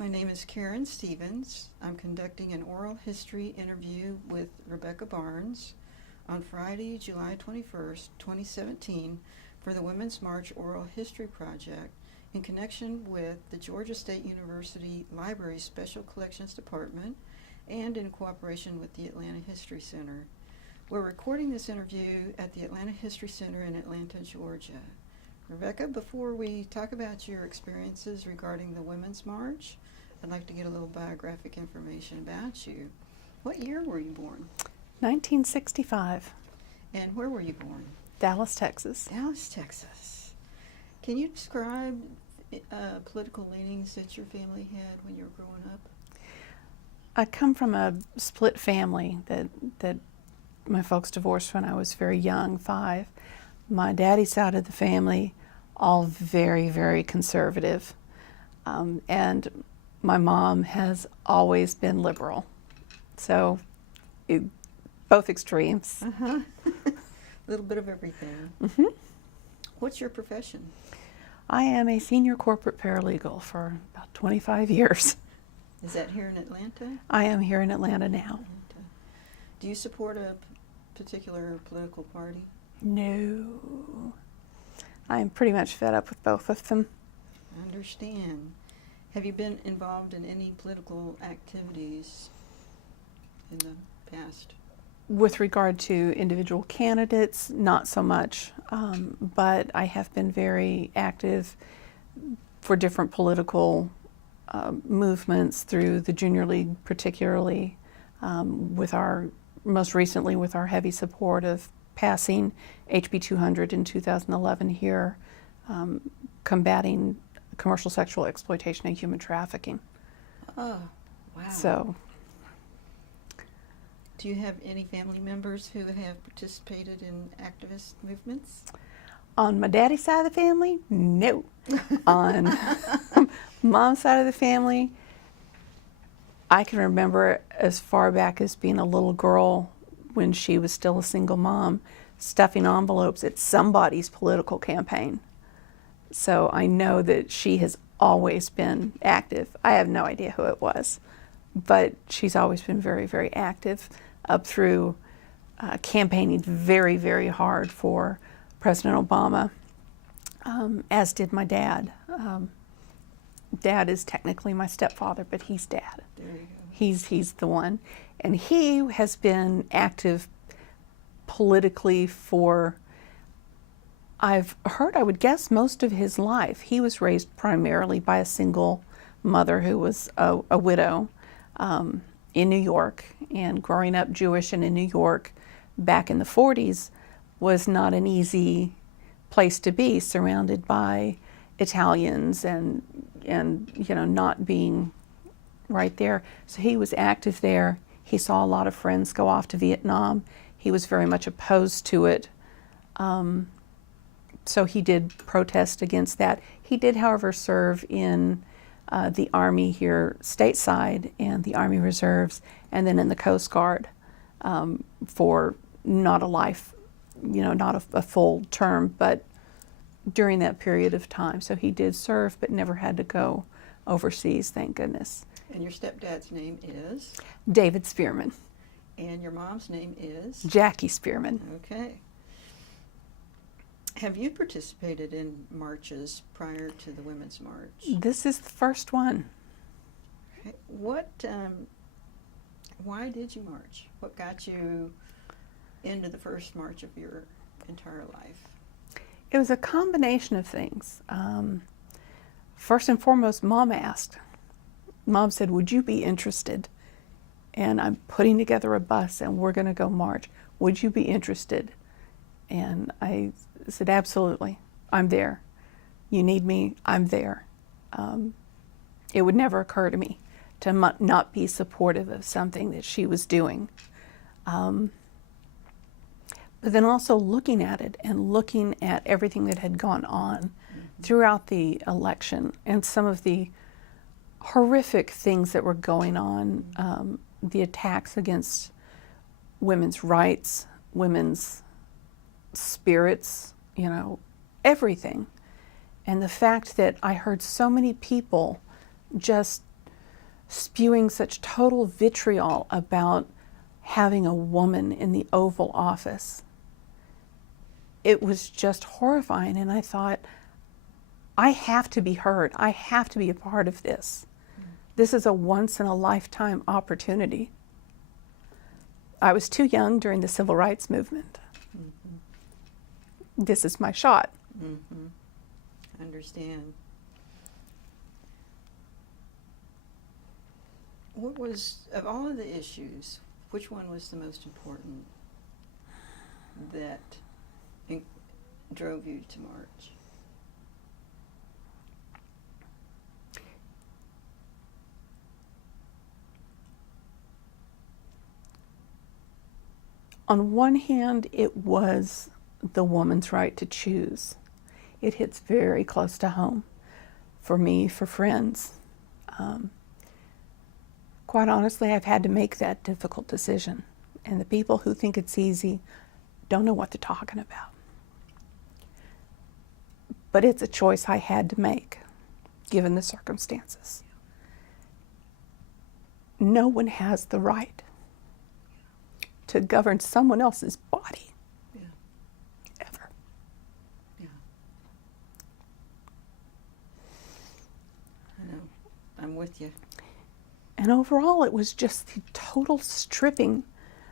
My name is Karen Stevens. I'm conducting an oral history interview with Rebecca Barnes on Friday, July 21st, 2017 for the Women's March Oral History Project in connection with the Georgia State University Library Special Collections Department and in cooperation with the Atlanta History Center. We're recording this interview at the Atlanta History Center in Atlanta, Georgia. Rebecca, before we talk about your experiences regarding the Women's March, I'd like to get a little biographic information about you. What year were you born? 1965, And where were you born? Dallas, Texas. Dallas, Texas. Can you describe political leanings that your family had when you were growing up? I come from a split family that my folks divorced when I was very young, 5. My daddy's side of the family, all very, very conservative. And my mom has always been liberal. So both extremes. A little bit of everything. Mm-hmm. What's your profession? I am a senior corporate paralegal for about 25 years. Is that here in Atlanta? I am here in Atlanta now. Atlanta. Do you support a particular political party? No. I am pretty much fed up with both of them. I understand. Have you been involved in any political activities in the past? With regard to individual candidates, not so much, but I have been very active for different political movements through the Junior League, particularly most recently with our heavy support of passing HB 200 in 2011 here, combating commercial sexual exploitation and human trafficking. Oh, wow. So, do you have any family members who have participated in activist movements? on my daddy's side of the family, no. On mom's side of the family, I can remember as far back as being a little girl when she was still a single mom, stuffing envelopes at somebody's political campaign. So I know that she has always been active. I have no idea who it was, but she's always been very, very active up through campaigning very, very hard for President Obama, as did my dad. Dad is technically my stepfather, but he's dad. There you go. He's the one. And he has been active politically for, I've heard, I would guess, most of his life. He was raised primarily by a single mother who was a widow in New York. And growing up Jewish and in New York back in the 40s was not an easy place to be, surrounded by Italians and you know, not being right there. So he was active there. He saw a lot of friends go off to Vietnam. He was very much opposed to it. So he did protest against that. He did, however, serve in the Army here stateside and the Army Reserves, and then in the Coast Guard for not a life, you know, not a full term, but during that period of time. So he did serve, but never had to go overseas, thank goodness. And your stepdad's name is? David Spearman. And your mom's name is? Jackie Spearman. Okay. Have you participated in marches prior to the Women's March? This is the first one. Okay. Why did you march? What got you into the first march of your entire life? It was a combination of things. First and foremost, Mom asked. Mom said, would you be interested? And I'm putting together a bus and we're going to go march. Would you be interested? And I said, absolutely. I'm there. You need me, I'm there. It would never occur to me to not be supportive of something that she was doing. But then also looking at it and looking at everything that had gone on throughout the election and some of the horrific things that were going on, the attacks against women's rights, women's spirits, you know, everything. And the fact that I heard so many people just spewing such total vitriol about having a woman in the Oval Office. It was just horrifying, and I thought, I have to be heard. I have to be a part of this. This is a once-in-a-lifetime opportunity. I was too young during the Civil Rights Movement. This is my shot. Understand. What was, of all of the issues, which one was the most important that drove you to march? On one hand, it was the woman's right to choose. It hits very close to home for me, for friends. Quite honestly, I've had to make that difficult decision. And the people who think it's easy don't know what they're talking about. But it's a choice I had to make, given the circumstances. No one has the right to govern someone else's body. Ever. I know. I'm with you. And overall, it was just the total stripping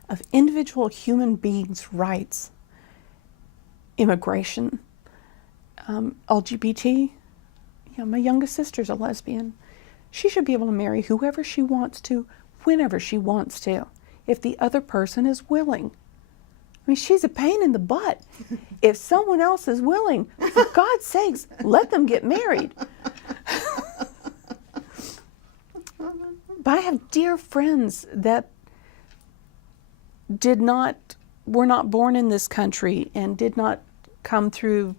of individual human beings' rights. Immigration, LGBT. My youngest sister's a lesbian. She should be able to marry whoever she wants to, whenever she wants to, if the other person is willing. I mean, she's a pain in the butt. If someone else is willing, for God's sakes, let them get married. But I have dear friends that were not born in this country and did not come through,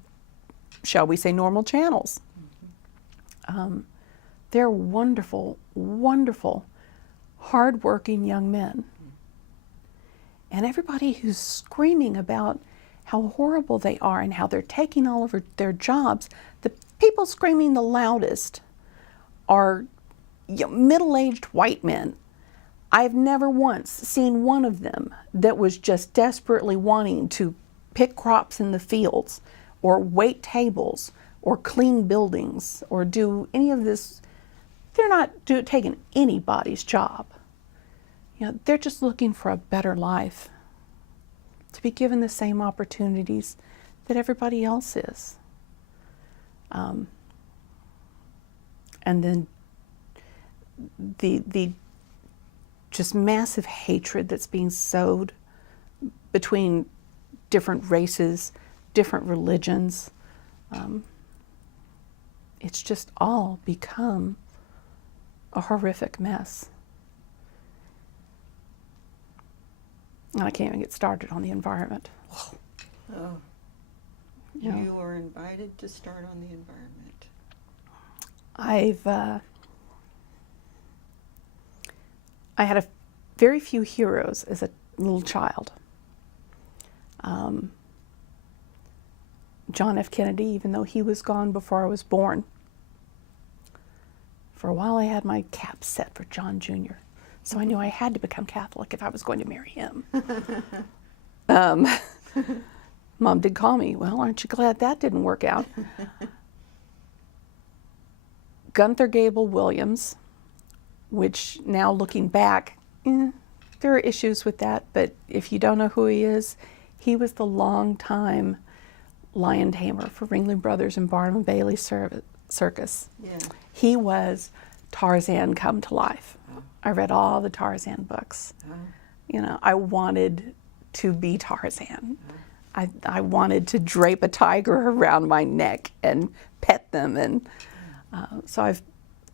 shall we say, normal channels. They're wonderful, wonderful, hardworking young men. And everybody who's screaming about how horrible they are and how they're taking all over their jobs, the people screaming the loudest are middle-aged white men. I've never once seen one of them that was just desperately wanting to pick crops in the fields or wait tables or clean buildings or do any of this. They're not taking anybody's job. They're just looking for a better life, to be given the same opportunities that everybody else is. And then the just massive hatred that's being sowed between different races, different religions. It's just all become a horrific mess. And I can't even get started on the environment. Oh. You were invited to start on the environment. I had very few heroes as a little child. John F. Kennedy, even though he was gone before I was born. For a while I had my cap set for John Jr., so I knew I had to become Catholic if I was going to marry him. Mom did call me, well, aren't you glad that didn't work out? Gunther Gable Williams, which now looking back, there are issues with that, but if you don't know who he is, he was the long-time lion tamer for Ringling Brothers and Barnum and Bailey Circus. Yeah. He was Tarzan come to life. Oh. I read all the Tarzan books. Oh. I wanted to be Tarzan. Oh. I wanted to drape a tiger around my neck and pet them, and so I've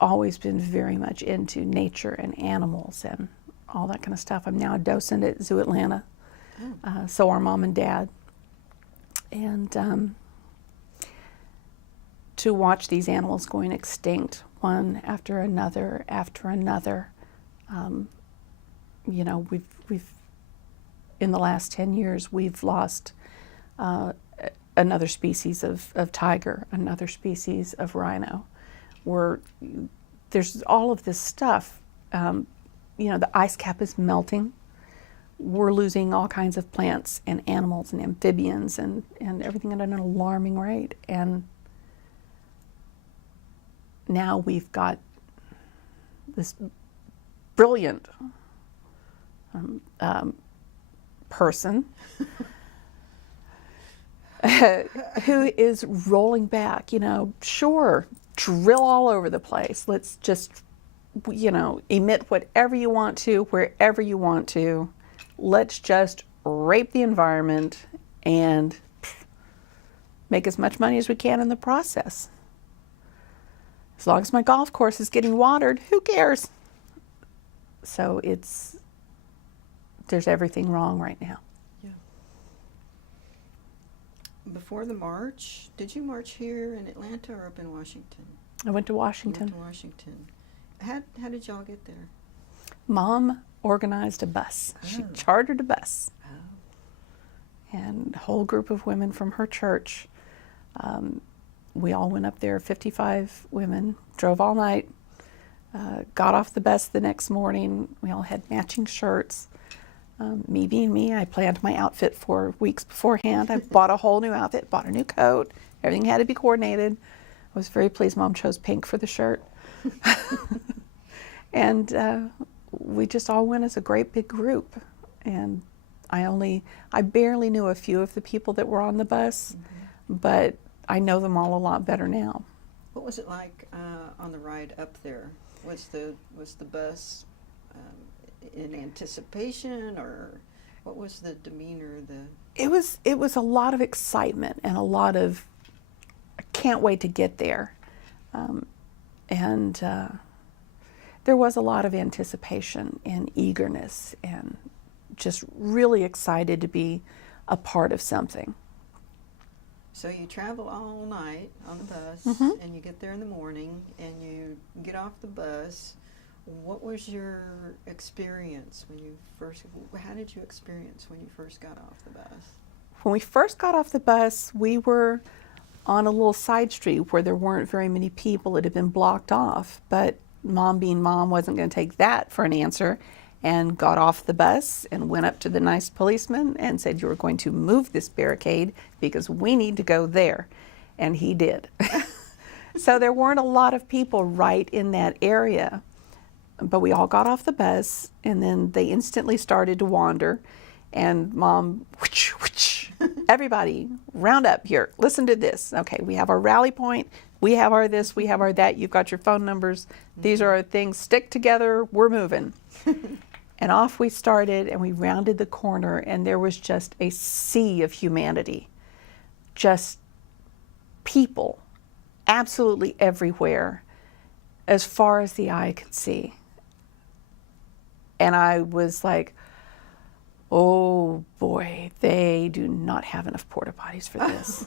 always been very much into nature and animals and all that kind of stuff. I'm now a docent at Zoo Atlanta. So are Mom and Dad. And to watch these animals going extinct, one after another, we've in the last 10 years, we've lost another species of tiger, another species of rhino. There's all of this stuff the ice cap is melting. We're losing all kinds of plants and animals and amphibians and everything at an alarming rate. And now we've got this brilliant person who is rolling back, sure, drill all over the place. Let's just, emit whatever you want to, wherever you want to. Let's just rape the environment and make as much money as we can in the process. As long as my golf course is getting watered, who cares? So there's everything wrong right now. Yeah. Before the march, did you march here in Atlanta or up in Washington? I went to You Washington. went to Washington. How did y'all get there? Mom organized a bus. She Oh. chartered a bus. Oh. And a whole group of women from her church. We all went up there, 55 women, drove all night, got off the bus the next morning. We all had matching shirts. Me being me, I planned my outfit for weeks beforehand. I bought a whole new outfit, bought a new coat. Everything had to be coordinated. I was very pleased Mom chose pink for the shirt. And we just all went as a great big group. And I barely knew a few of the people that were on the bus, but I know them all a lot better now. What was it like on the ride up there? Was the bus in anticipation, or what was the demeanor? It was a lot of excitement and a lot of I can't wait to get there, and there was a lot of anticipation and eagerness and just really excited to be a part of something. So you travel all night on the bus, and you get there in the morning, and you get off the bus. What was your experience when you first? How did you experience when you first got off the bus? When we first got off the bus, we were on a little side street where there weren't very many people. It had been blocked off, but Mom being Mom wasn't going to take that for an answer, and got off the bus and went up to the nice policeman and said, "You are going to move this barricade because we need to go there." And he did. So there weren't a lot of people right in that area, but we all got off the bus, and then they instantly started to wander, and Mom, whoosh, whoosh, everybody round up here, listen to this. Okay, we have our rally point, we have our this, we have our that, you've got your phone numbers, these are our things, stick together, we're moving. And off we started, and we rounded the corner, and there was just a sea of humanity. Just people, absolutely everywhere, as far as the eye could see. And I was like, oh boy, they do not have enough porta potties for this.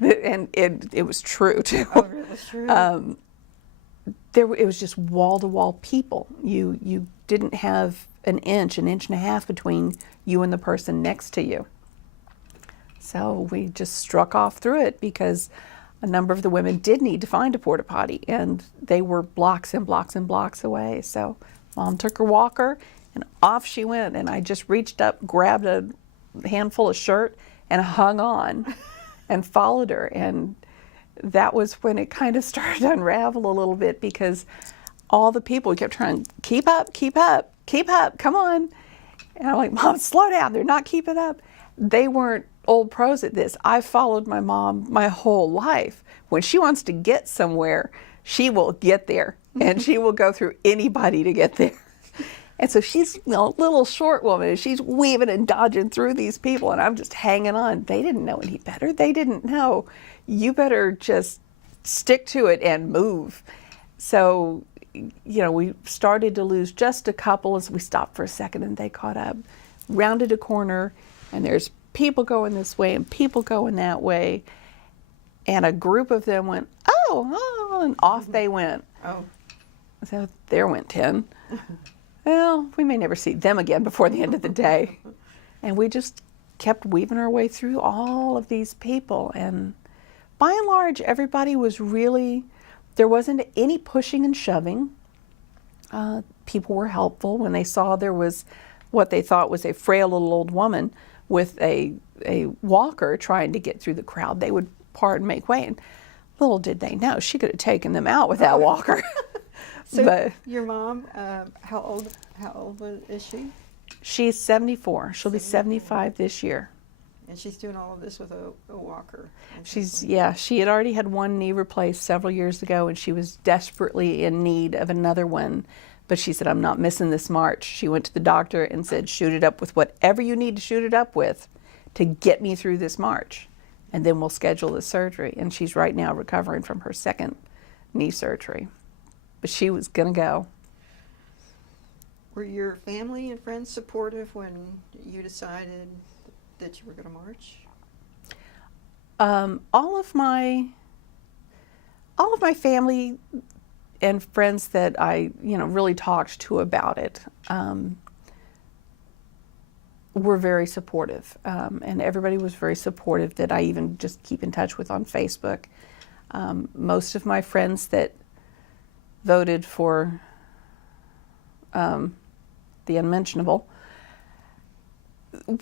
And it was true, too. Oh, it was true. It was just wall-to-wall people. You didn't have an inch and a half between you and the person next to you. So we just struck off through it because a number of the women did need to find a porta potty, and they were blocks and blocks and blocks away. So Mom took her walker, and off she went. And I just reached up, grabbed a handful of shirt, and hung on and followed her. And that was when it kind of started to unravel a little bit, because all the people kept trying, keep up, keep up, keep up, come on. And I'm like, Mom, slow down. They're not keeping up. They weren't old pros at this. I've followed my mom my whole life. When she wants to get somewhere, she will get there, and she will go through anybody to get there. And so she's a little short woman, and she's weaving and dodging through these people, and I'm just hanging on. They didn't know any better. They didn't know. You better just stick to it and move. So, we started to lose just a couple as we stopped for a second, and they caught up, rounded a corner, and there's people going this way and people going that way. And a group of them went, oh, and off they went. Oh. So there went 10. Well, we may never see them again before the end of the day. And we just kept weaving our way through all of these people. And by and large, everybody was really, there wasn't any pushing and shoving. People were helpful when they saw there was what they thought was a frail little old woman with a walker trying to get through the crowd. They would part and make way. And little did they know, she could have taken them out with that walker. So But your mom, how old is she? she's 74. She'll be 74. 75 this year. And she's doing all of this with a walker. She had already had one knee replaced several years ago, and she was desperately in need of another one. But she said, I'm not missing this march. She went to the doctor and said, shoot it up with whatever you need to shoot it up with to get me through this march. And then we'll schedule the surgery. And she's right now recovering from her second knee surgery. But she was going to go. Were your family and friends supportive when you decided that you were going to march? All of my family and friends that I, really talked to about it, were very supportive, and everybody was very supportive that I even just keep in touch with on Facebook. Most of my friends that voted for the unmentionable,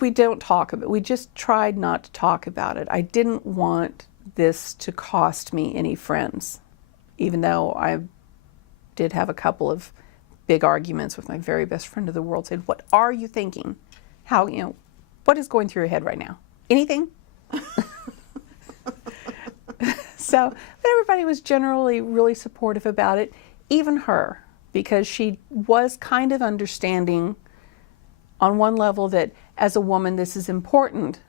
we don't talk about it. We just tried not to talk about it. I didn't want this to cost me any friends, even though I did have a couple of big arguments with my very best friend of the world. Said, what are you thinking? How, what is going through your head right now? Anything? But everybody was generally really supportive about it, even her, because she was kind of understanding on one level that as a woman this is important.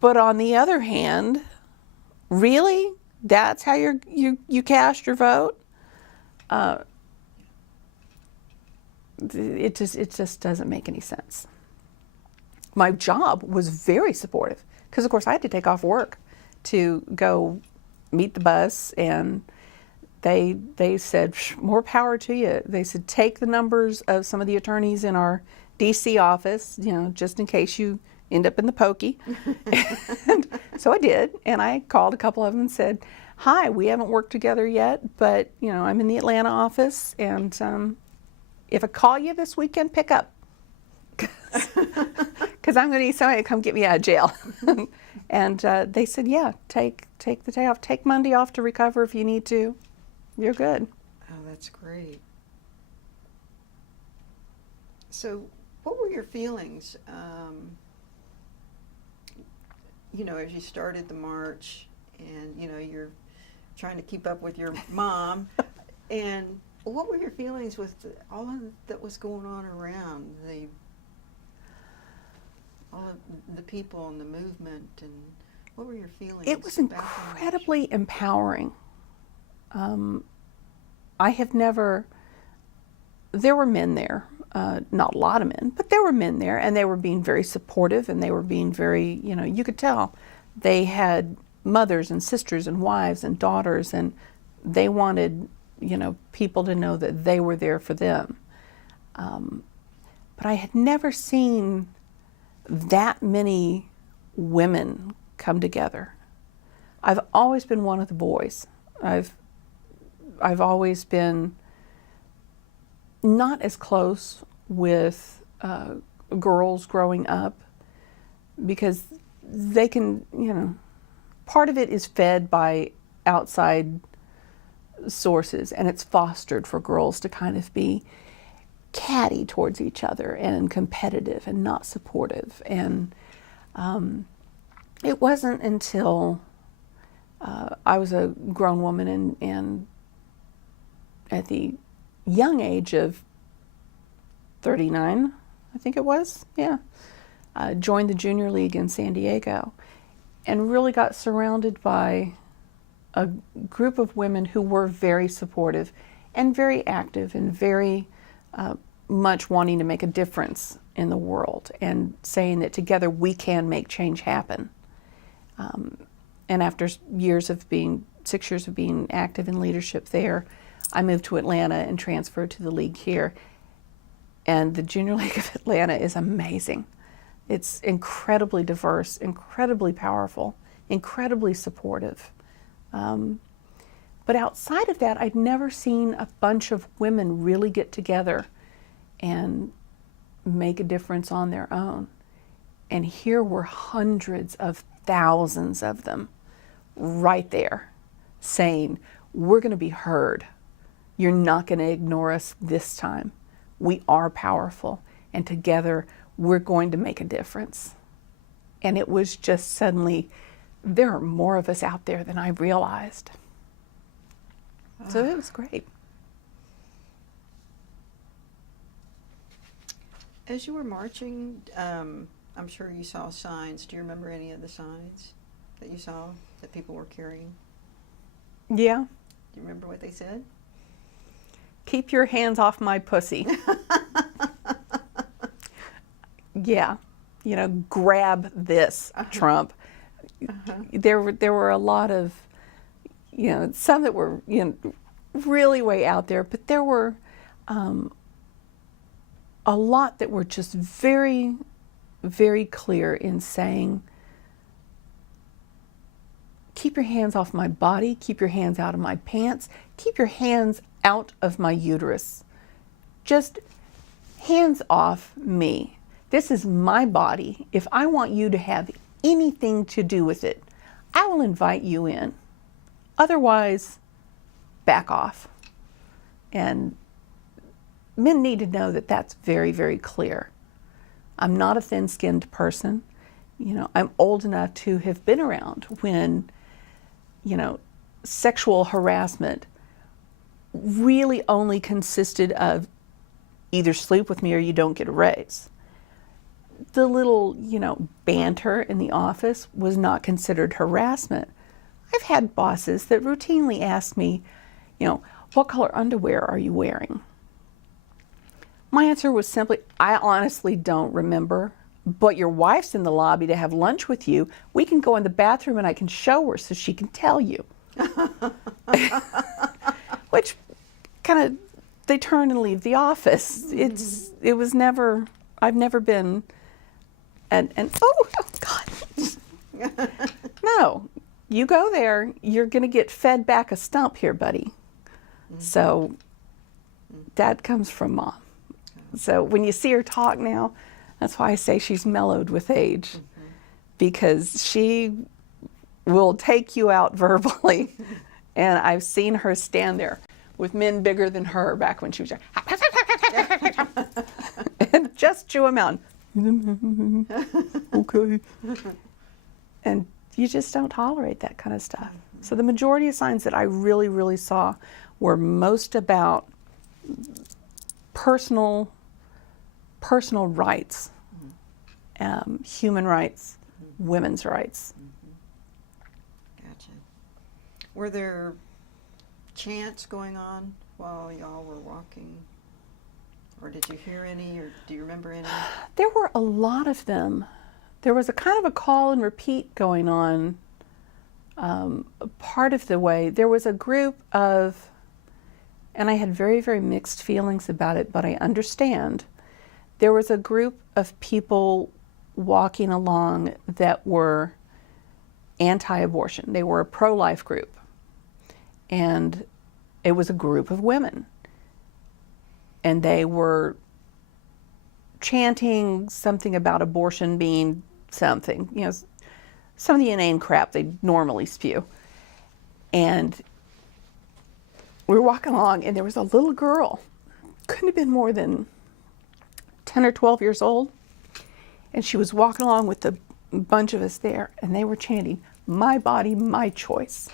But on the other hand, really? That's how you cast your vote? It just doesn't make any sense. My job was very supportive because, of course, I had to take off work to go meet the bus, and they said, more power to you. They said, take the numbers of some of the attorneys in our D.C. office, just in case you end up in the pokey. And so I did, and I called a couple of them and said, hi, we haven't worked together yet, but I'm in the Atlanta office, and if I call you this weekend, pick up, because I'm going to need somebody to come get me out of jail. And they said, yeah, take the day off, take Monday off to recover if you need to. You're good. Oh, that's great. So what were your feelings, as you started the march, and, you're trying to keep up with your mom, and what were your feelings with all of that was going on around, all of the people and the movement, and what were your feelings? It was about the incredibly empowering. I have never, there were men there, not a lot of men, but there were men there, and they were being very supportive, and they were being very, you could tell they had mothers and sisters and wives and daughters, and they wanted, people to know that they were there for them. But I had never seen that many women come together. I've always been one of the boys. I've always been not as close with girls growing up, because they can, part of it is fed by outside sources, and it's fostered for girls to kind of be catty towards each other and competitive and not supportive. And it wasn't until I was a grown woman and at the young age of 39, I think it was, joined the junior league in San Diego, and really got surrounded by a group of women who were very supportive and very active and very much wanting to make a difference in the world, and saying that together we can make change happen. And after 6 years of being active in leadership there, I moved to Atlanta and transferred to the league here. And the Junior League of Atlanta is amazing. It's incredibly diverse, incredibly powerful, incredibly supportive. But But outside of that, I'd never seen a bunch of women really get together and make a difference on their own. And here were hundreds of thousands of them right there saying, we're going to be heard. You're not going to ignore us this time. We are powerful, and together we're going to make a difference. And it was just suddenly, there are more of us out there than I realized. So it was great. As you were marching, I'm sure you saw signs. Do you remember any of the signs that you saw that people were carrying? Yeah. Do you remember what they said? Keep your hands off my pussy. Yeah. You know, grab this, Trump. There were a lot of, you know, some that were, you know, really way out there, but there were a lot that were just very, very clear in saying, keep your hands off my body, keep your hands out of my pants, keep your hands out of my uterus. Just hands off me. This is my body. If I want you to have anything to do with it, I will invite you in. Otherwise, back off. And men need to know that that's very, very clear. I'm not a thin-skinned person. You know, I'm old enough to have been around when, you know, sexual harassment really only consisted of either sleep with me or you don't get a raise. The little, you know, banter in the office was not considered harassment. I've had bosses that routinely ask me, you know, what color underwear are you wearing? My answer was simply, I honestly don't remember, but your wife's in the lobby to have lunch with you. We can go in the bathroom and I can show her so she can tell you. Which kind of, they turn and leave the office. It was never, I've never been, and oh God. No, you go there, you're going to get fed back a stump here, buddy. So that comes from Mom. So when you see her talk now, that's why I say she's mellowed with age, because she will take you out verbally. And I've seen her stand there with men bigger than her back when she was young. And just chew them out. Okay. And you just don't tolerate that kind of stuff. So the majority of signs that I really, really saw were most about personal rights, human rights, women's rights. Gotcha. Were there chants going on while y'all were walking? Or did you hear any, or do you remember any? There were a lot of them. There was a kind of a call and repeat going on part of the way. There was a group of, and I had very, very mixed feelings about it, but I understand. There was a group of people walking along that were anti-abortion. They were a pro-life group. And it was a group of women. And they were chanting something about abortion being something, you know, some of the inane crap they normally spew. And we were walking along, and there was a little girl, couldn't have been more than 10 or 12 years old, and she was walking along with a bunch of us there, and they were chanting, "My body, my choice."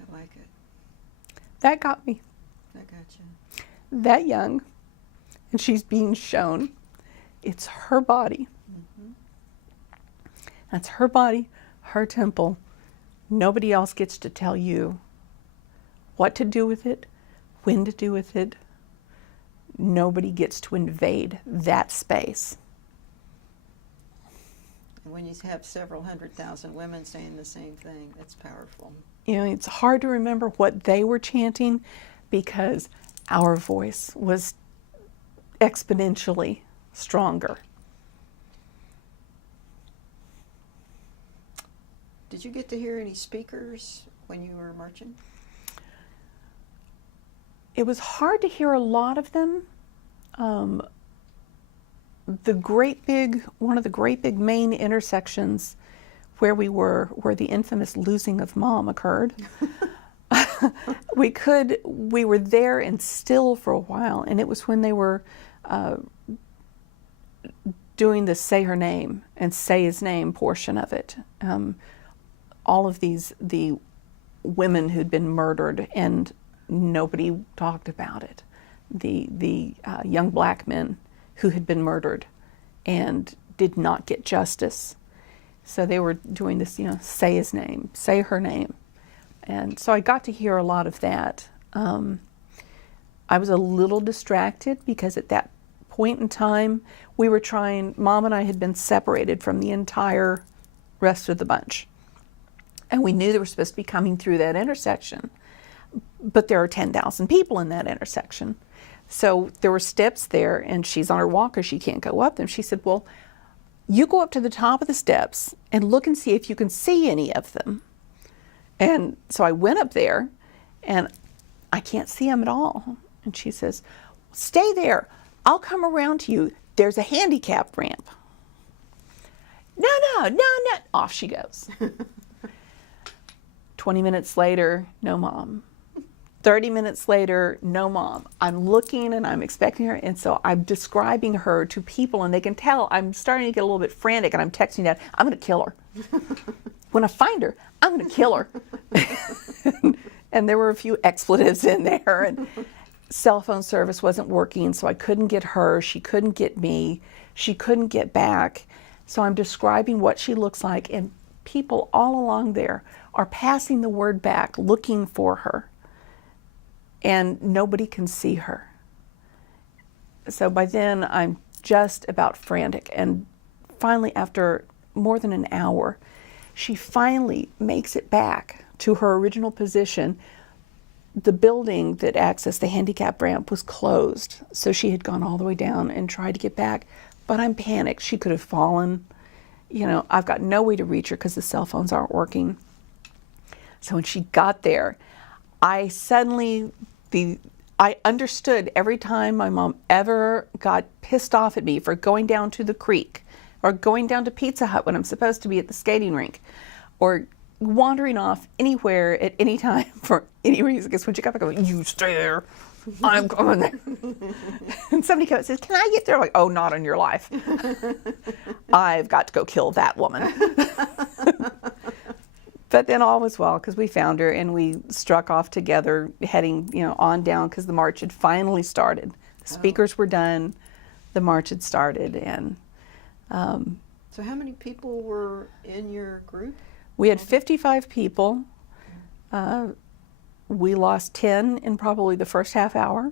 I like it. That got me. I got you. That young, and she's being shown it's her body. That's her body, her temple. Nobody else gets to tell you what to do with it, when to do with it. Nobody gets to invade that space. And when you have several 100,000 women saying the same thing, it's powerful. You know, it's hard to remember what they were chanting because our voice was exponentially stronger. Did you get to hear any speakers when you were marching? It was hard to hear a lot of them. One of the great big main intersections where we were, where the infamous losing of Mom occurred, we were there and still for a while, and it was when they were doing the say her name and say his name portion of it. All of the women who'd been murdered and nobody talked about it. The young black men who had been murdered and did not get justice. So they were doing this, say his name, say her name. And so I got to hear a lot of that. I was a little distracted because at that point in time, Mom and I had been separated from the entire rest of the bunch. And we knew they were supposed to be coming through that intersection. But there are 10,000 people in that intersection. So there were steps there, and she's on her walker, she can't go up them. She said, well, you go up to the top of the steps and look and see if you can see any of them. And so I went up there, and I can't see them at all. And she says, stay there. I'll come around to you. There's a handicap ramp. No. Off she goes. 20 minutes later, no Mom. 30 minutes later, no Mom. I'm looking and I'm expecting her, and so I'm describing her to people, and they can tell I'm starting to get a little bit frantic, and I'm texting Dad, I'm going to kill her. When I find her, I'm going to kill her. And there were a few expletives in there, and cell phone service wasn't working, so I couldn't get her. She couldn't get me. She couldn't get back. So I'm describing what she looks like, and people all along there are passing the word back, looking for her. And nobody can see her. So by then I'm just about frantic. And finally, after more than an hour, she finally makes it back to her original position. The building that accessed the handicap ramp was closed. So she had gone all the way down and tried to get back. But I'm panicked. She could have fallen. I've got no way to reach her because the cell phones aren't working. So when she got there, I understood every time my mom ever got pissed off at me for going down to the creek or going down to Pizza Hut when I'm supposed to be at the skating rink or wandering off anywhere at any time for any reason. Because when she got back, I was like, you stay there. I'm going there. And somebody comes and says, can I get there? I'm like, oh, not on your life. I've got to go kill that woman. But then all was well because we found her and we struck off together heading, on down because the march had finally started. The speakers were done. The march had started. And so how many people were in your group? We had 55 people. We lost 10 in probably the first half hour.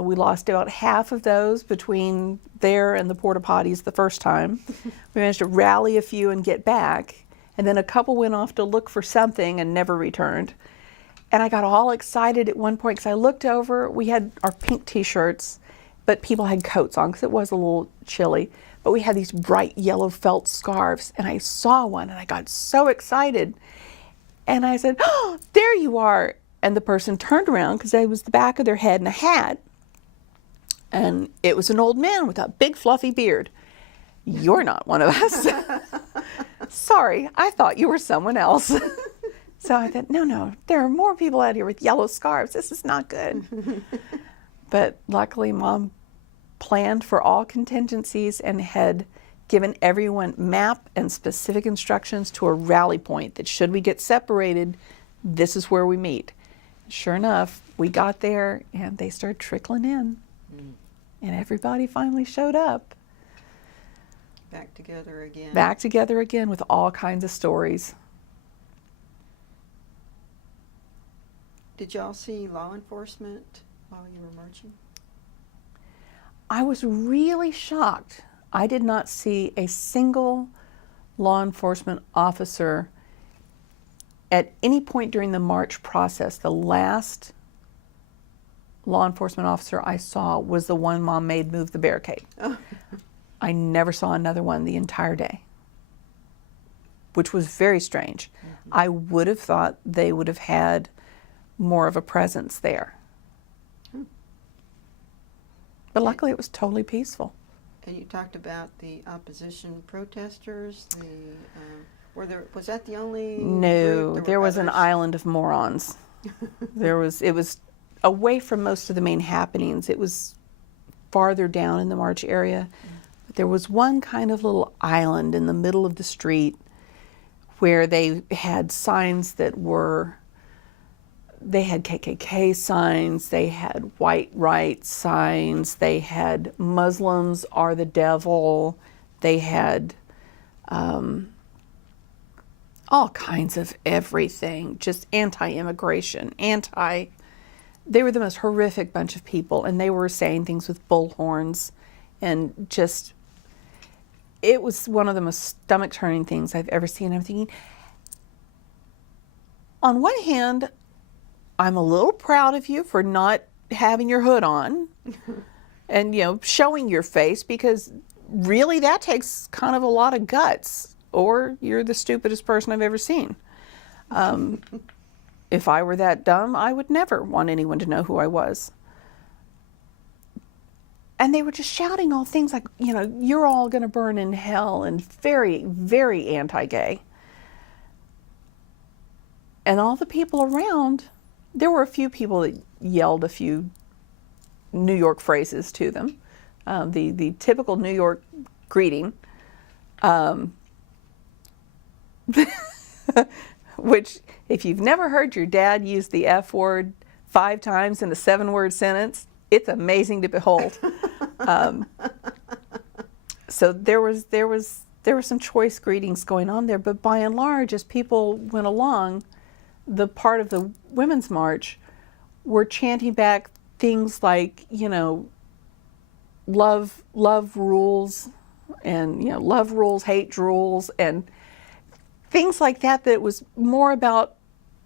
We lost about half of those between there and the porta potties the first time. We managed to rally a few and get back. And then a couple went off to look for something and never returned. And I got all excited at one point because I looked over. We had our pink T-shirts, but people had coats on because it was a little chilly. But we had these bright yellow felt scarves, and I saw one, and I got so excited. And I said, oh, there you are. And the person turned around because it was the back of their head and a hat. And it was an old man with a big fluffy beard. You're not one of us. Sorry, I thought you were someone else. So I thought, no, there are more people out here with yellow scarves. This is not good. But luckily, Mom planned for all contingencies and had given everyone map and specific instructions to a rally point that should we get separated, this is where we meet. Sure enough, we got there and they started trickling in. And everybody finally showed up. Back together again. Back together again with all kinds of stories. Did y'all see law enforcement while you were marching? I was really shocked. I did not see a single law enforcement officer at any point during the march process. The last law enforcement officer I saw was the one Mom made move the barricade. Oh. I never saw another one the entire day. which was very strange. I would have thought they would have had more of a presence there. But luckily it was totally peaceful. And you talked about the opposition protesters. Was that the only No, group? there was an others? island of morons. It was away from most of the main happenings. It was farther down in the march area. But there was one kind of little island in the middle of the street where they had signs that were, they had KKK signs, they had white right signs, they had Muslims are the devil, they had all kinds of everything, just anti-immigration, they were the most horrific bunch of people, and they were saying things with bullhorns, and just, it was one of the most stomach-turning things I've ever seen. I'm thinking, on one hand, I'm a little proud of you for not having your hood on and, you know, showing your face, because really that takes kind of a lot of guts, or you're the stupidest person I've ever seen. If I were that dumb, I would never want anyone to know who I was. And they were just shouting all things like, you know, you're all going to burn in hell, and very, very anti-gay. And all the people around, there were a few people that yelled a few New York phrases to them, the typical New York greeting, which, if you've never heard your dad use the F word 5 times in a 7-word sentence, it's amazing to behold. So there were some choice greetings going on there, but by and large, as people went along, the part of the Women's March were chanting back things like, you know, love rules, and, you know, love rules, hate rules, and things like that, that was more about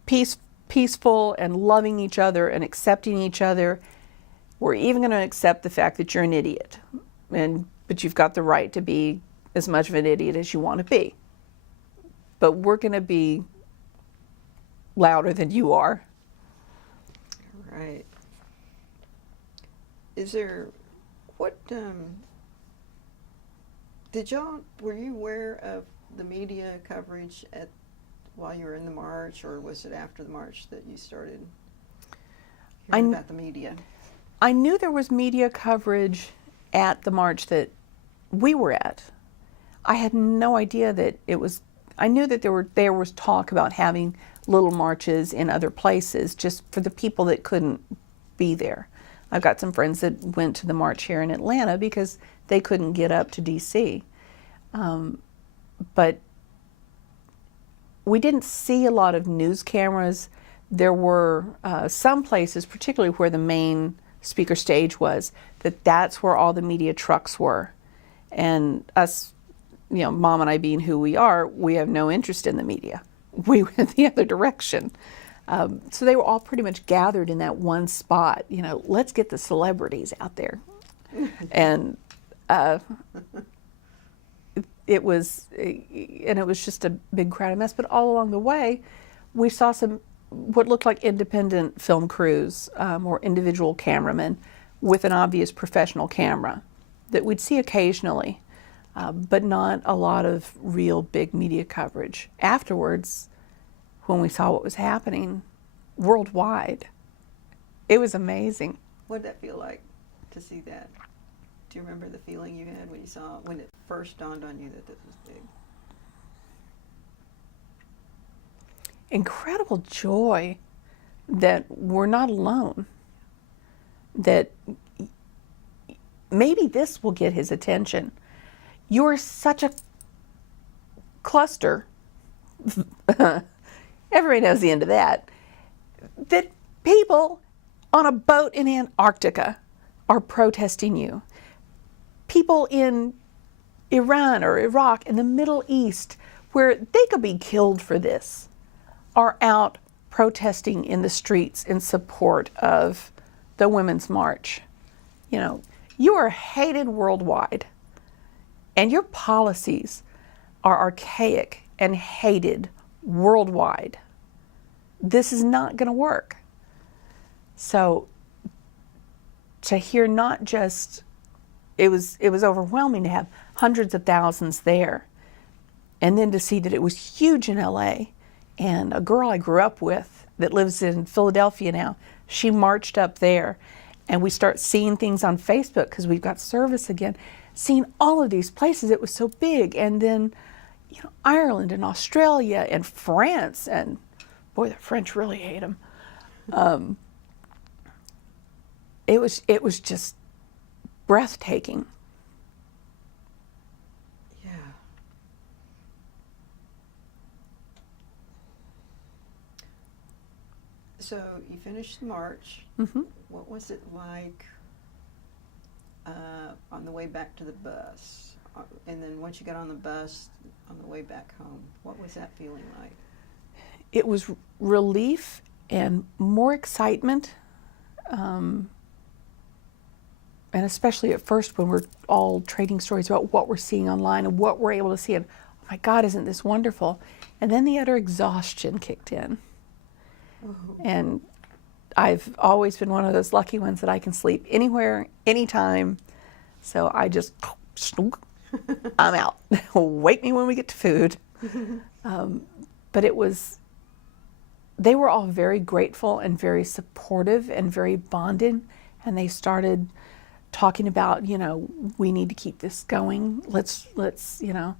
peaceful and loving each other and accepting each other. We're even going to accept the fact that you're an idiot, but you've got the right to be as much of an idiot as you want to be. But we're going to be louder than you are. Right. Is there, what, were you aware of the media coverage while you were in the march, or was it after the march that you started hearing about the media? I knew there was media coverage at the march that we were at. I had no idea that it was, I knew that there was talk about having little marches in other places just for the people that couldn't be there. I've got some friends that went to the march here in Atlanta because they couldn't get up to DC. But we didn't see a lot of news cameras. There were some places, particularly where the main speaker stage was, that's where all the media trucks were. And us, you know, Mom and I being who we are, we have no interest in the media. We went the other direction. So they were all pretty much gathered in that one spot. You know, let's get the celebrities out there. And it was just a big crowded mess. But all along the way, we saw some what looked like independent film crews or individual cameramen with an obvious professional camera that we'd see occasionally, but not a lot of real big media coverage. Afterwards, when we saw what was happening worldwide, it was amazing. What did that feel like to see that? Do you remember the feeling you had when it first dawned on you that this was big? Incredible joy that we're not alone, that maybe this will get his attention. You're such a cluster, everybody knows the end of that people on a boat in Antarctica are protesting you. People in Iran or Iraq, in the Middle East, where they could be killed for this, are out protesting in the streets in support of the Women's March. You know, you are hated worldwide, and your policies are archaic and hated worldwide. This is not going to work. So to hear not just, it was overwhelming to have hundreds of thousands there, and then to see that it was huge in LA. And a girl I grew up with that lives in Philadelphia now, she marched up there, and we start seeing things on Facebook because we've got service again, seeing all of these places. It was so big. And then, you know, Ireland and Australia and France, and boy, the French really hate them. It was just breathtaking. Yeah. So you finished the march. Mm-hmm. What was it like on the way back to the bus? And then once you got on the bus on the way back home, what was that feeling like? It was relief and more excitement. And especially at first when we're all trading stories about what we're seeing online and what we're able to see, and oh my God, isn't this wonderful? And then the utter exhaustion kicked in. Oh. And I've always been one of those lucky ones that I can sleep anywhere, anytime. So I just, I'm out. Wake me when we get to food. But they were all very grateful and very supportive and very bonded. And they started talking about, you know, we need to keep this going. Let's, you know,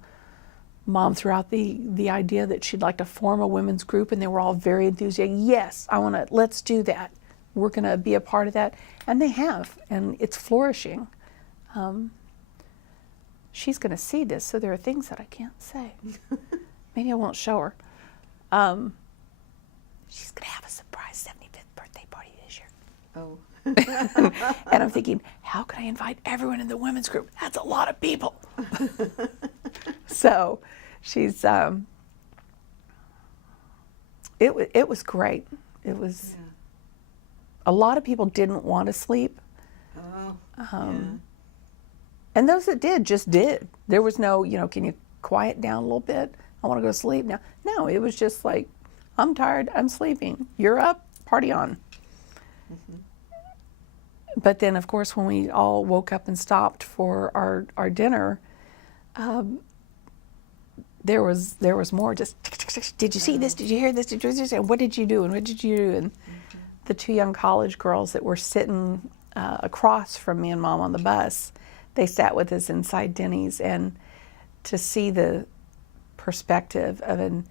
Mom threw out the idea that she'd like to form a women's group, and they were all very enthusiastic. Yes, let's do that. We're going to be a part of that. And they have, and it's flourishing. She's going to see this, so there are things that I can't say. Maybe I won't show her. She's going to have a surprise 75th birthday party this year. Oh. And I'm thinking, how can I invite everyone in the women's group? That's a lot of people. So she's, it was great. It was, Yeah. a lot of people didn't want to sleep. Oh, And those that did, just did. There was no, you know, can you quiet down a little bit? I want to go to sleep now. No, it was just like, I'm tired, I'm sleeping. You're up, party on. Mm-hmm. But then, of course, when we all woke up and stopped for our dinner, there was more. Just, did you see this? Did you hear this? Did you do this? And what did you do? And what did you do? And the two young college girls that were sitting across from me and Mom on the bus, they sat with us inside Denny's, and to see the perspective of an,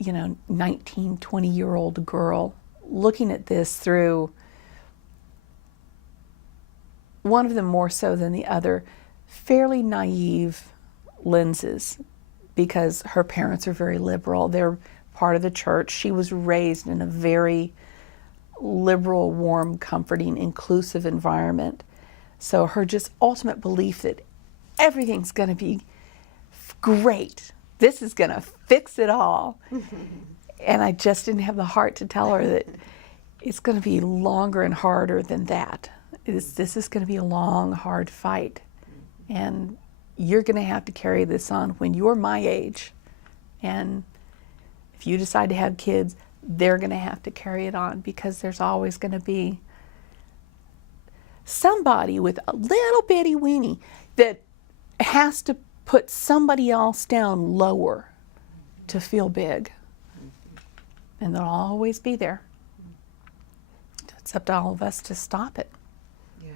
19, 20-year-old girl looking at this through, one of them more so than the other, fairly naive lenses, because her parents are very liberal. They're part of the church. She was raised in a very liberal, warm, comforting, inclusive environment. So her just ultimate belief that everything's going to be great. This is going to fix it all. And I just didn't have the heart to tell her that it's going to be longer and harder than that. This is going to be a long, hard fight. And you're going to have to carry this on when you're my age. And if you decide to have kids, they're going to have to carry it on, because there's always going to be somebody with a little bitty weenie that has to put somebody else down lower to feel big. And they'll always be there. It's up to all of us to stop it. Yeah.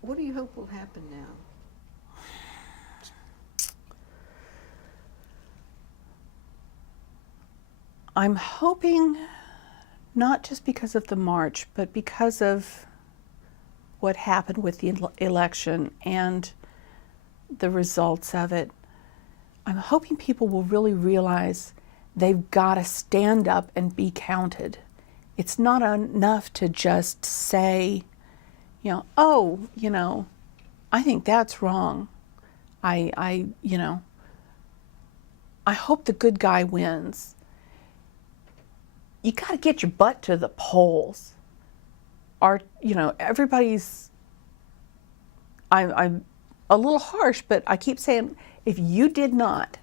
What do you hope will happen now? I'm hoping, not just because of the march, but because of what happened with the election and the results of it, I'm hoping people will really realize they've got to stand up and be counted. It's not enough to just say, I think that's wrong. I hope the good guy wins. You got to get your butt to the polls. Everybody's, I'm a little harsh, but I keep saying If you did not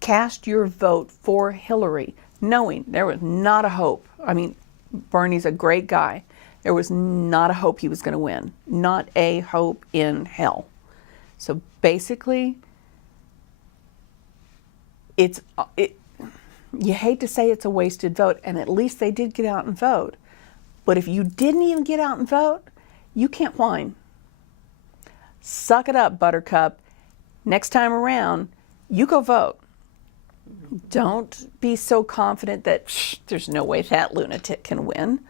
cast your vote for Hillary, knowing there was not a hope, I mean, Bernie's a great guy, there was not a hope he was going to win. Not a hope in hell. So basically, you hate to say it's a wasted vote, and at least they did get out and vote. But if you didn't even get out and vote, you can't whine. Suck it up, Buttercup. Next time around, you go vote. Don't be so confident that there's no way that lunatic can win.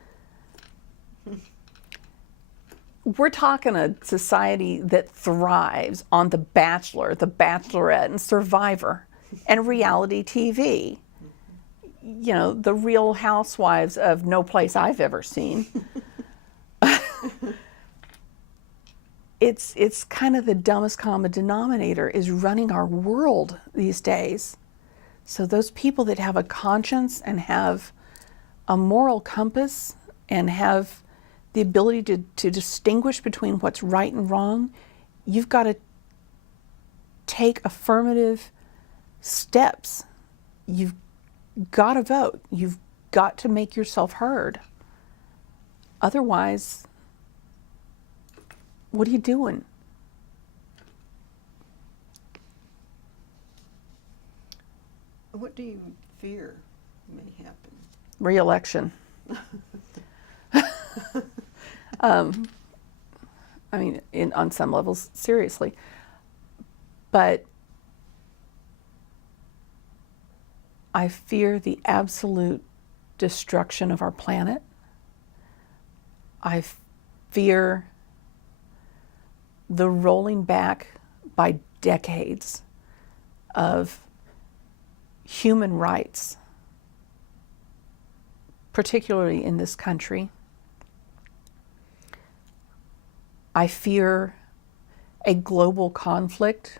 We're talking a society that thrives on The Bachelor, The Bachelorette, and Survivor, and reality TV. You know, the Real Housewives of no place I've ever seen. It's kind of the dumbest common denominator is running our world these days. So those people that have a conscience and have a moral compass and have the ability to distinguish between what's right and wrong, you've got to take affirmative steps. You've got to vote. You've got to make yourself heard. Otherwise, what are you doing? What do you fear may happen? Reelection. I mean, on some levels, seriously. But I fear the absolute destruction of our planet. I fear the rolling back by decades of human rights, particularly in this country. I fear a global conflict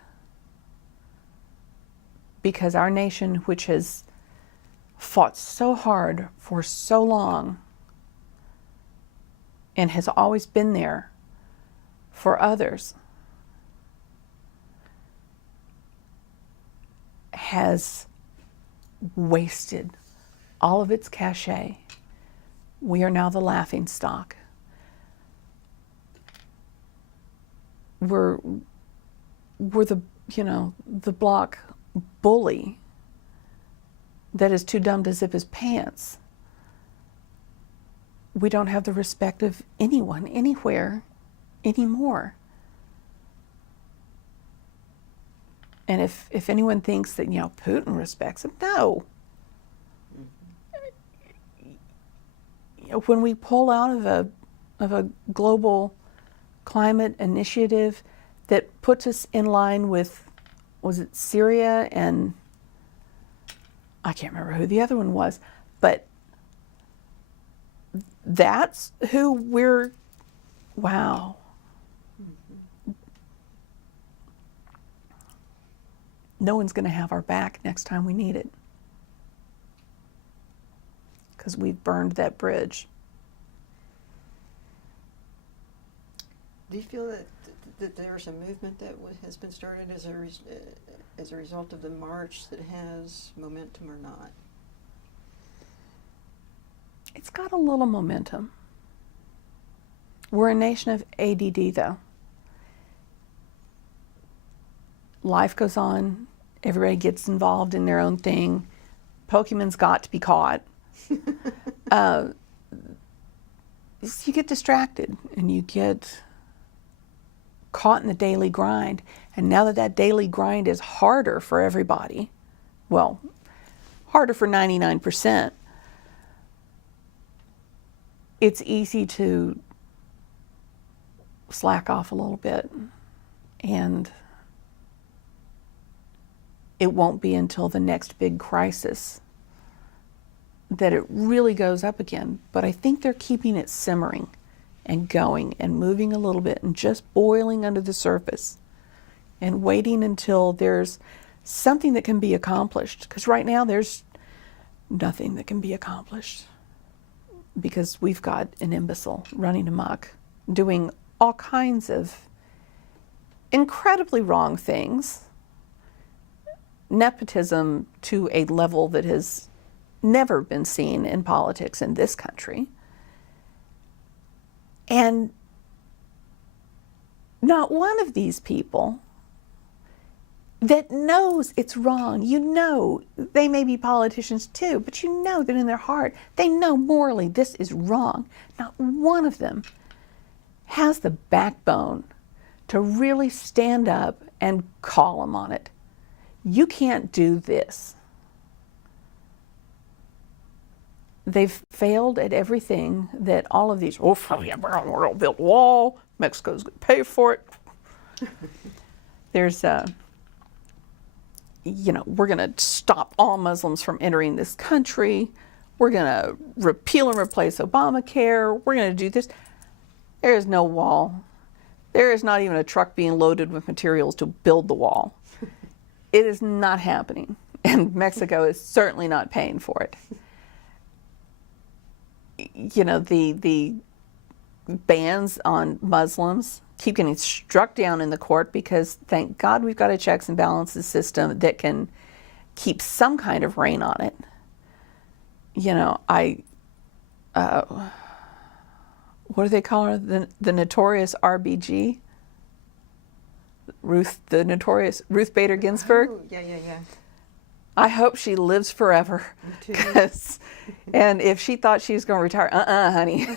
because our nation, which has fought so hard for so long and has always been there for others, has wasted all of its cachet. We are now the laughing stock. We're the, the block bully that is too dumb to zip his pants. We don't have the respect of anyone, anywhere, anymore. And if anyone thinks that, Putin respects him, no. When we pull out of a global climate initiative that puts us in line with, was it Syria and I can't remember who the other one was, but that's who wow. No one's going to have our back next time we need it because we've burned that bridge. Do you feel that there's a movement that has been started as a result of the march that has momentum or not? It's got a little momentum. We're a nation of ADD, though. Life goes on. Everybody gets involved in their own thing. Pokemon's got to be caught. You get distracted and you get caught in the daily grind. And now that daily grind is harder for everybody, well, harder for 99%, it's easy to slack off a little bit. And it won't be until the next big crisis that it really goes up again. But I think they're keeping it simmering and going and moving a little bit and just boiling under the surface and waiting until there's something that can be accomplished. Because right now there's nothing that can be accomplished because we've got an imbecile running amok, doing all kinds of incredibly wrong things nepotism to a level that has never been seen in politics in this country. And not one of these people that knows it's wrong. You know, they may be politicians too, but you know that in their heart, they know morally this is wrong. Not one of them has the backbone to really stand up and call them on it. You can't do this. They've failed at everything that all of these, oh, yeah, we're going to build a wall, Mexico's going to pay for it. There's we're going to stop all Muslims from entering this country. We're going to repeal and replace Obamacare. We're going to do this. There is no wall. There is not even a truck being loaded with materials to build the wall. It is not happening. And Mexico is certainly not paying for it. You know, the bans on Muslims keep getting struck down in the court because, thank God, we've got a checks and balances system that can keep some kind of rein on it. You know, what do they call her? The notorious RBG? The notorious Ruth Bader Ginsburg? Oh, yeah. I hope she lives forever. Me too. And if she thought she was going to retire, honey,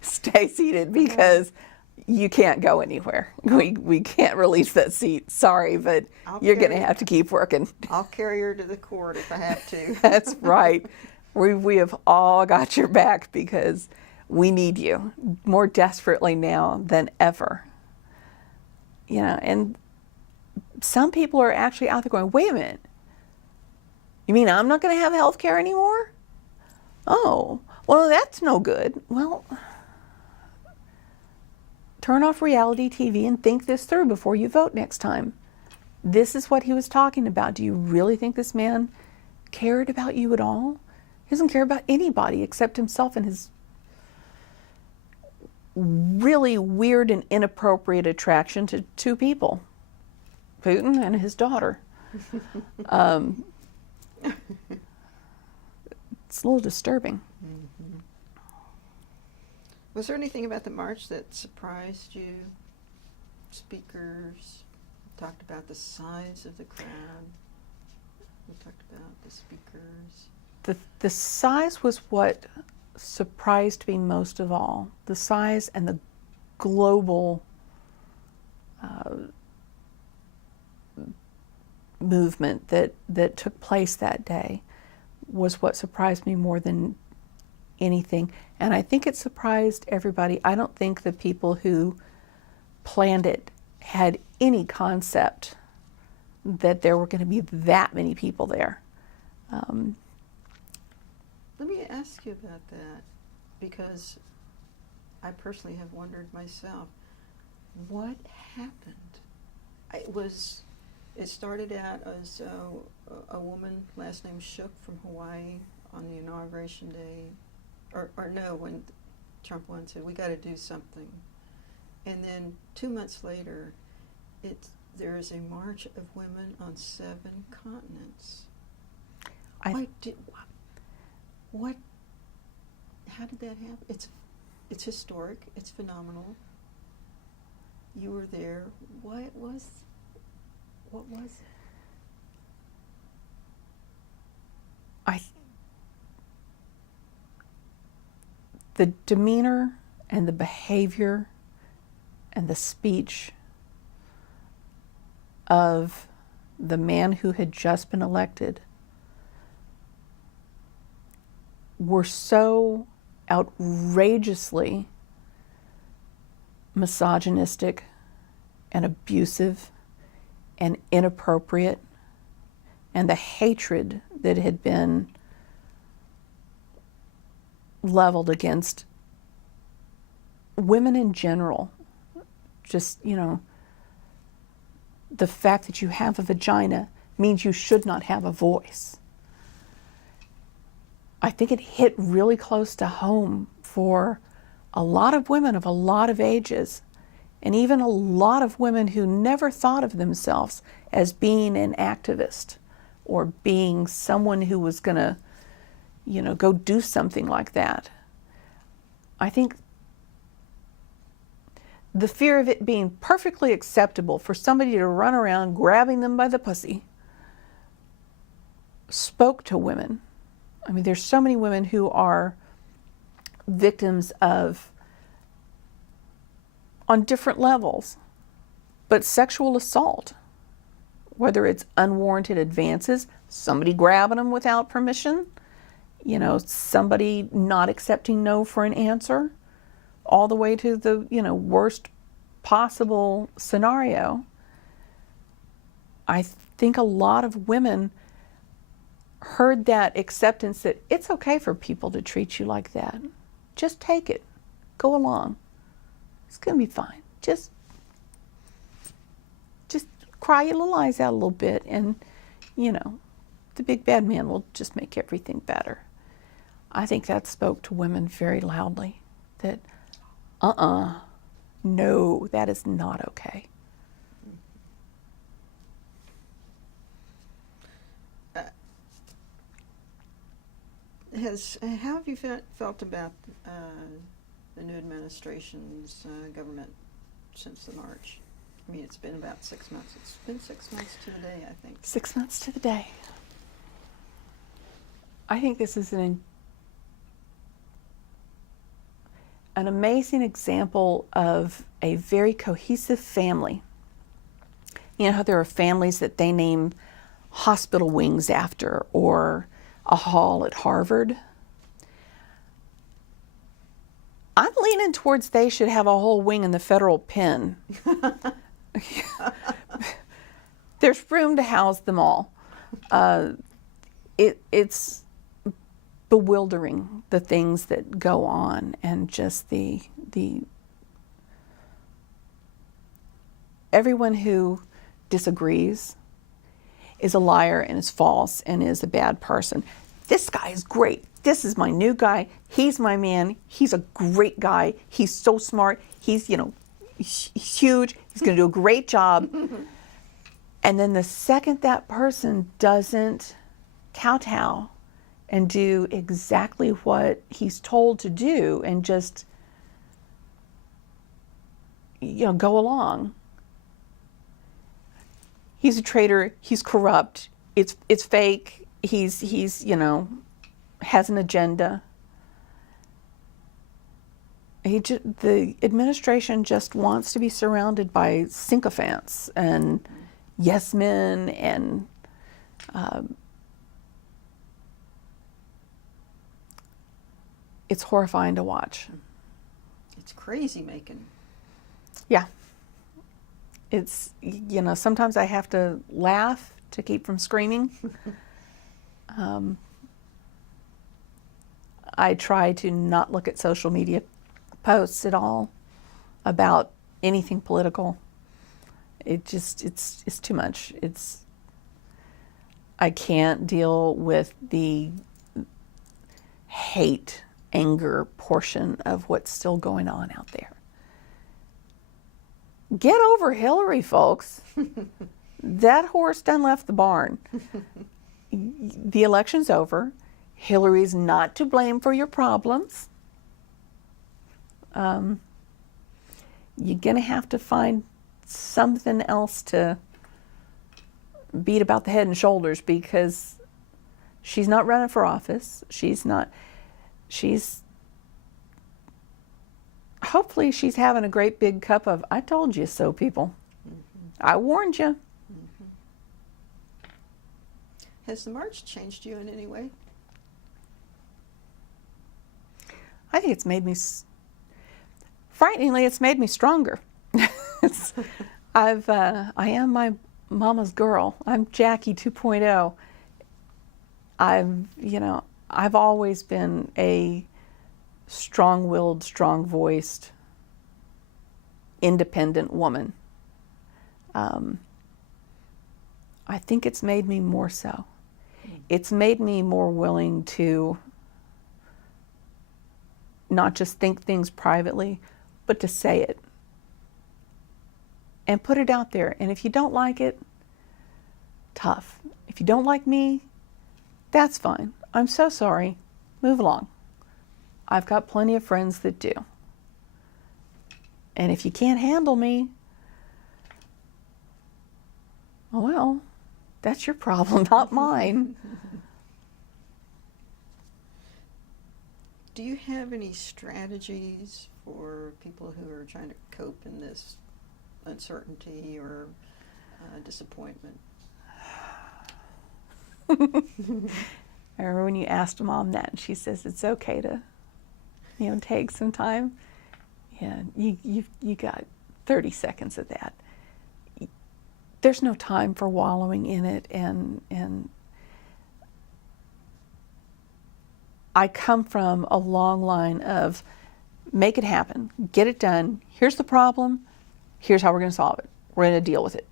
stay seated because you can't go anywhere. We can't release that seat. Sorry, but you're going to have to keep working. I'll carry her to the court if I have to. That's right. We have all got your back because we need you more desperately now than ever. You know, and some people are actually out there going, wait a minute. You mean I'm not going to have health care anymore? Oh, well, that's no good. Well, turn off reality TV and think this through before you vote next time. This is what he was talking about. Do you really think this man cared about you at all? He doesn't care about anybody except himself and his really weird and inappropriate attraction to two people, Putin and his daughter. It's a little disturbing. Mm-hmm. Was there anything about the march that surprised you? Speakers talked about the size of the crowd. We talked about the speakers. The size was what surprised me most of all. The size and the global movement that took place that day was what surprised me more than anything. And I think it surprised everybody. I don't think the people who planned it had any concept that there were going to be that many people there. Let me ask you about that, because I personally have wondered myself, what happened? It started out as a woman, last name Shook, from Hawaii on the inauguration day, or no, when Trump won, said we got to do something. And then 2 months later, there is a march of women on 7 continents. How did that happen? It's historic. It's phenomenal. You were there. What was it? The demeanor and the behavior and the speech of the man who had just been elected were so outrageously misogynistic and abusive and inappropriate, and the hatred that had been leveled against women in general. Just, the fact that you have a vagina means you should not have a voice. I think it hit really close to home for a lot of women of a lot of ages, and even a lot of women who never thought of themselves as being an activist or being someone who was going to, go do something like that. I think the fear of it being perfectly acceptable for somebody to run around grabbing them by the pussy spoke to women. I mean, there's so many women who are victims of, on different levels, but sexual assault, whether it's unwarranted advances, somebody grabbing them without permission, somebody not accepting no for an answer, all the way to the, worst possible scenario. I think a lot of women heard that acceptance that it's okay for people to treat you like that. Just take it. Go along. It's going to be fine. Just cry your little eyes out a little bit, and, the big bad man will just make everything better. I think that spoke to women very loudly, that, no, that is not okay. How have you felt about the new administration's government since the march? I mean, it's been about 6 months. It's been 6 months to the day, I think. 6 months to the day. I think this is an amazing example of a very cohesive family. You know how there are families that they name hospital wings after, or a hall at Harvard? I'm leaning towards they should have a whole wing in the federal pen. There's room to house them all. It's bewildering, the things that go on, and just the everyone who disagrees is a liar and is false and is a bad person. This guy is great. This is my new guy. He's my man. He's a great guy. He's so smart. He's, he's huge. He's going to do a great job. And then the second that person doesn't kowtow and do exactly what he's told to do and just, go along, he's a traitor. He's corrupt. It's fake. He's has an agenda. The administration just wants to be surrounded by sycophants and yes men, and it's horrifying to watch. It's crazy making. Yeah. It's, sometimes I have to laugh to keep from screaming. I try to not look at social media posts at all about anything political. It's too much. I can't deal with the hate, anger portion of what's still going on out there. Get over Hillary, folks. That horse done left the barn. The election's over. Hillary's not to blame for your problems. You're going to have to find something else to beat about the head and shoulders, because she's not running for office. Hopefully she's having a great big cup of, I told you so, people. Mm-hmm. I warned you. Mm-hmm. Has the march changed you in any way? I think it's made me, frighteningly, it's made me stronger. I am my mama's girl. I'm Jackie 2.0. I've always been a strong-willed, strong-voiced, independent woman. I think it's made me more so. It's made me more willing to not just think things privately, but to say it and put it out there. And if you don't like it, tough. If you don't like me, that's fine. I'm so sorry. Move along. I've got plenty of friends that do. And if you can't handle me, well, that's your problem, not mine. Do you have any strategies for people who are trying to cope in this uncertainty or disappointment? I remember when you asked Mom that, and she says it's okay to, take some time. Yeah, you got 30 seconds of that. There's no time for wallowing in it, and I come from a long line of make it happen, get it done. Here's the problem. Here's how we're going to solve it. We're going to deal with it.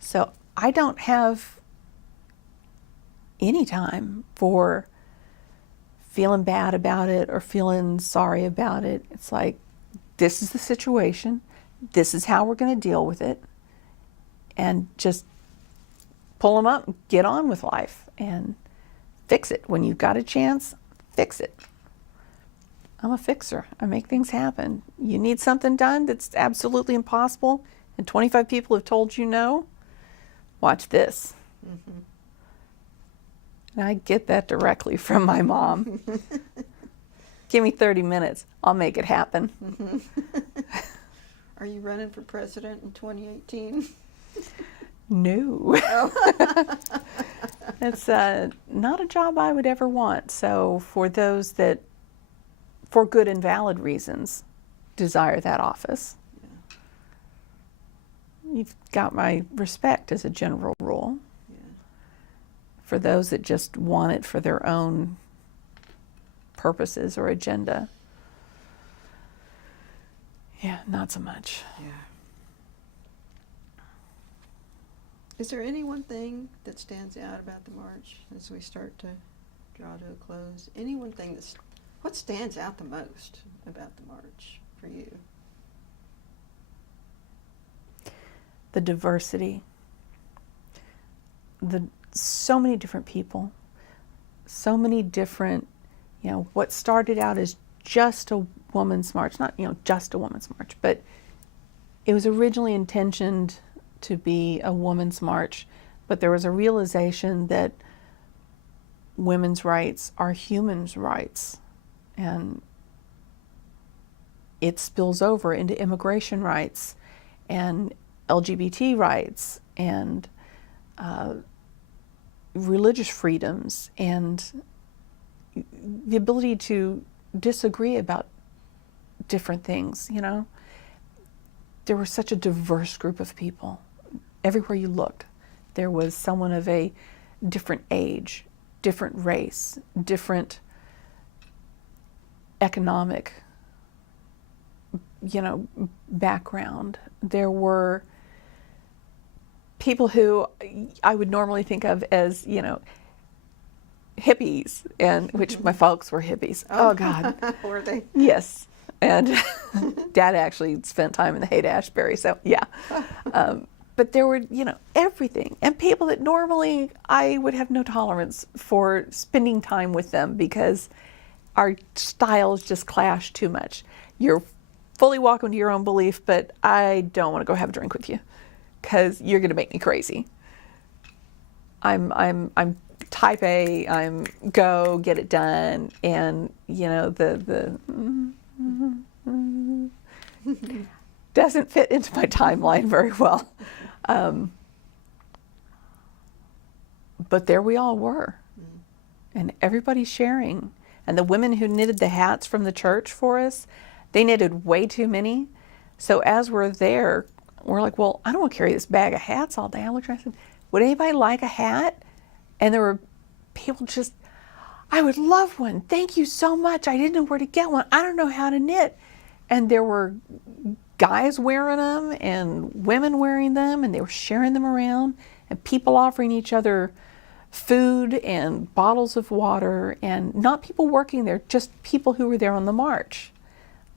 So I don't have any time for feeling bad about it or feeling sorry about it. It's like, this is the situation. This is how we're going to deal with it. And just pull them up and get on with life and fix it. When you've got a chance, fix it. I'm a fixer. I make things happen. You need something done that's absolutely impossible and 25 people have told you no? Watch this. Mm-hmm. And I get that directly from my mom. Give me 30 minutes. I'll make it happen. Mm-hmm. Are you running for president in 2018? No. Oh. It's not a job I would ever want. So for those that, for good and valid reasons, desire that office, you've got my respect as a general rule. Yeah. For those that just want it for their own purposes or agenda, yeah, not so much. Yeah. Is there any one thing that stands out about the march as we start to draw to a close? Any one thing what stands out the most about the march for you? The diversity. So many different people, so many different, what started out as just a woman's march, not, just a woman's march, but it was originally intentioned to be a woman's march, but there was a realization that women's rights are humans' rights, and it spills over into immigration rights and LGBT rights and religious freedoms and the ability to disagree about different things, There was such a diverse group of people. Everywhere you looked, there was someone of a different age, different race, different economic, background. There were people who I would normally think of as, hippies, and which my folks were hippies. Oh God. Were they? Yes. And Dad actually spent time in the Haight-Ashbury, so yeah. But there were, everything. And people that normally I would have no tolerance for spending time with them because our styles just clash too much. You're fully welcome to your own belief, but I don't want to go have a drink with you because you're going to make me crazy. I'm type A, I'm go, get it done, and, doesn't fit into my timeline very well. But there we all were, and everybody sharing. And the women who knitted the hats from the church for us, they knitted way too many. So as we're there, we're like, well, I don't want to carry this bag of hats all day. I looked around and said, would anybody like a hat? And there were people just, I would love one. Thank you so much. I didn't know where to get one. I don't know how to knit. And there were guys wearing them and women wearing them, and they were sharing them around, and people offering each other food and bottles of water, and not people working there, just people who were there on the march.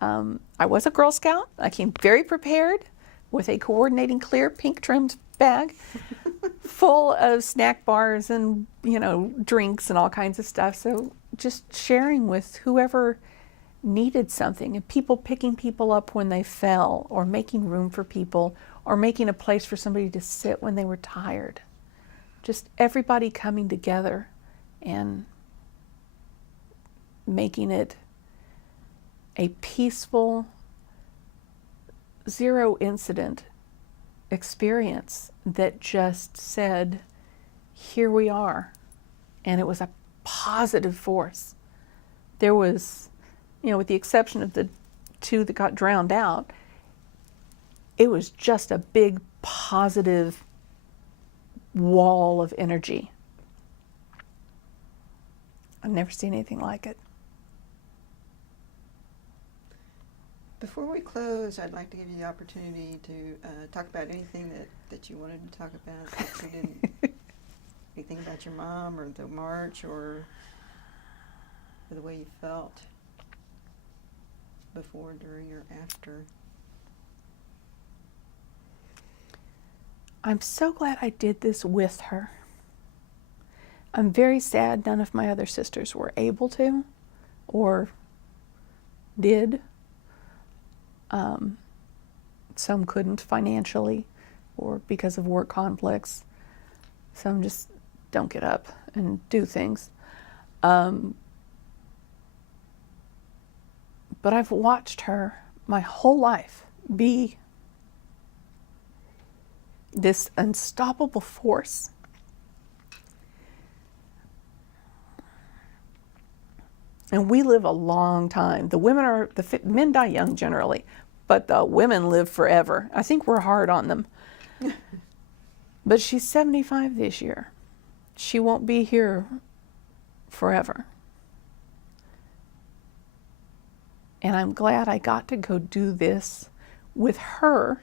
I was a Girl Scout. I came very prepared with a coordinating clear pink trimmed bag. full of snack bars and, drinks and all kinds of stuff. So just sharing with whoever needed something, and people picking people up when they fell, or making room for people, or making a place for somebody to sit when they were tired. Just everybody coming together and making it a peaceful, zero incident experience that just said, here we are. And it was a positive force. There was, with the exception of the two that got drowned out, it was just a big positive wall of energy. I've never seen anything like it. Before we close, I'd like to give you the opportunity to talk about anything that you wanted to talk about that you didn't. Anything about your mom or the march or the way you felt before, during, or after. I'm so glad I did this with her. I'm very sad none of my other sisters were able to or did. Some couldn't financially or because of work conflicts. Some just don't get up and do things. But I've watched her my whole life be this unstoppable force. And we live a long time. The men die young generally, but the women live forever. I think we're hard on them. But she's 75 this year. She won't be here forever. And I'm glad I got to go do this with her,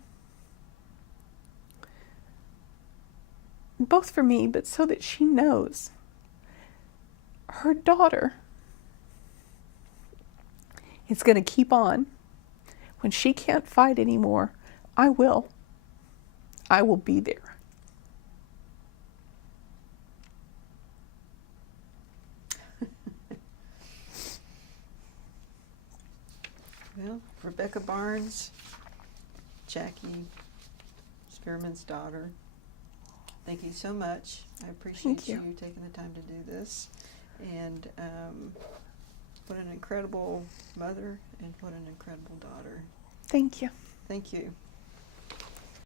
both for me, but so that she knows her daughter is going to keep on. When she can't fight anymore, I will. I will be there. Well, Rebecca Barnes, Jackie Spearman's daughter, thank you so much. I appreciate you taking the time to do this. And what an incredible mother and what an incredible daughter. Thank you. Thank you.